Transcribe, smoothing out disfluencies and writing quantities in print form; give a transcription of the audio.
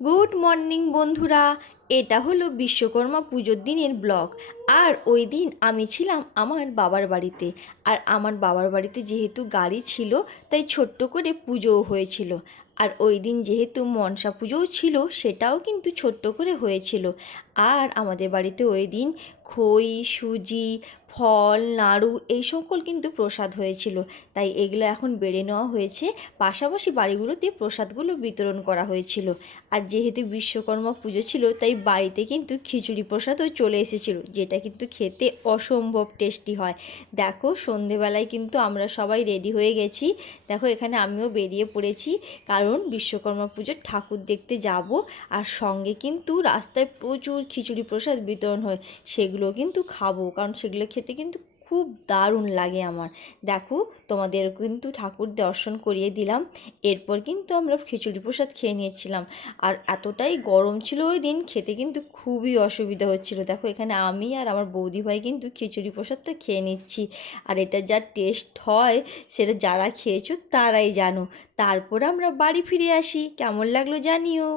Good morning বন্ধুরা। এটা হলো বিশ্বকর্মা পুজোর দিনের ব্লগ। আর ওই দিন আমি ছিলাম আমার বাবার বাড়িতে। আর আমার বাবার বাড়িতে যেহেতু গাড়ি ছিল, তাই ছোট্ট করে পুজোও হয়েছিল। আর ওই দিন যেহেতু মনসা পুজোও ছিল, সেটাও কিন্তু ছোট্ট করে হয়েছিল। আর আমাদের বাড়িতে ওই দিন খই, সুজি, ফল, নাড়ু এই সকল কিন্তু প্রসাদ হয়েছিল। তাই এগুলো এখন বেড়ে নেওয়া হয়েছে। পাশাপাশি বাড়িগুলোতে প্রসাদগুলো বিতরণ করা হয়েছিল। আর যেহেতু বিশ্বকর্মা পুজো ছিল, তাই বাড়িতে কিন্তু খিচুড়ি প্রসাদও চলে এসেছিলো, যেটা কিন্তু খেতে অসম্ভব টেস্টি হয়। দেখো, সন্ধেবেলায় কিন্তু আমরা সবাই রেডি হয়ে গেছি। দেখো, এখানে আমিও বেরিয়ে পড়েছি, কারণ বিশ্বকর্মা পুজোর ঠাকুর দেখতে যাব। আর সঙ্গে কিন্তু রাস্তায় প্রচুর খিচুড়ি প্রসাদ বিতরণ হয়, সেগুলো কিন্তু খাবো, কারণ সেগুলো খেতে কিন্তু খুব দারুণ লাগে আমার। দেখো, তোমাদের কিন্তু ঠাকুর দর্শন করিয়ে দিলাম। এরপর কিন্তু আমরা খিচুড়ি প্রসাদ খেয়ে নিয়েছিলাম। আর এতটাই গরম ছিল ওই দিন, খেতে কিন্তু খুবই অসুবিধা হচ্ছিল। দেখো, এখানে আমি আর আমার বৌদি ভাই কিন্তু খিচুড়ি প্রসাদটা খেয়ে নিচ্ছি। আর এটা যা টেস্ট হয়, সেটা যারা খেয়েছো তারাই জানো। তারপর আমরা বাড়ি ফিরে আসি। কেমন লাগলো জানিও।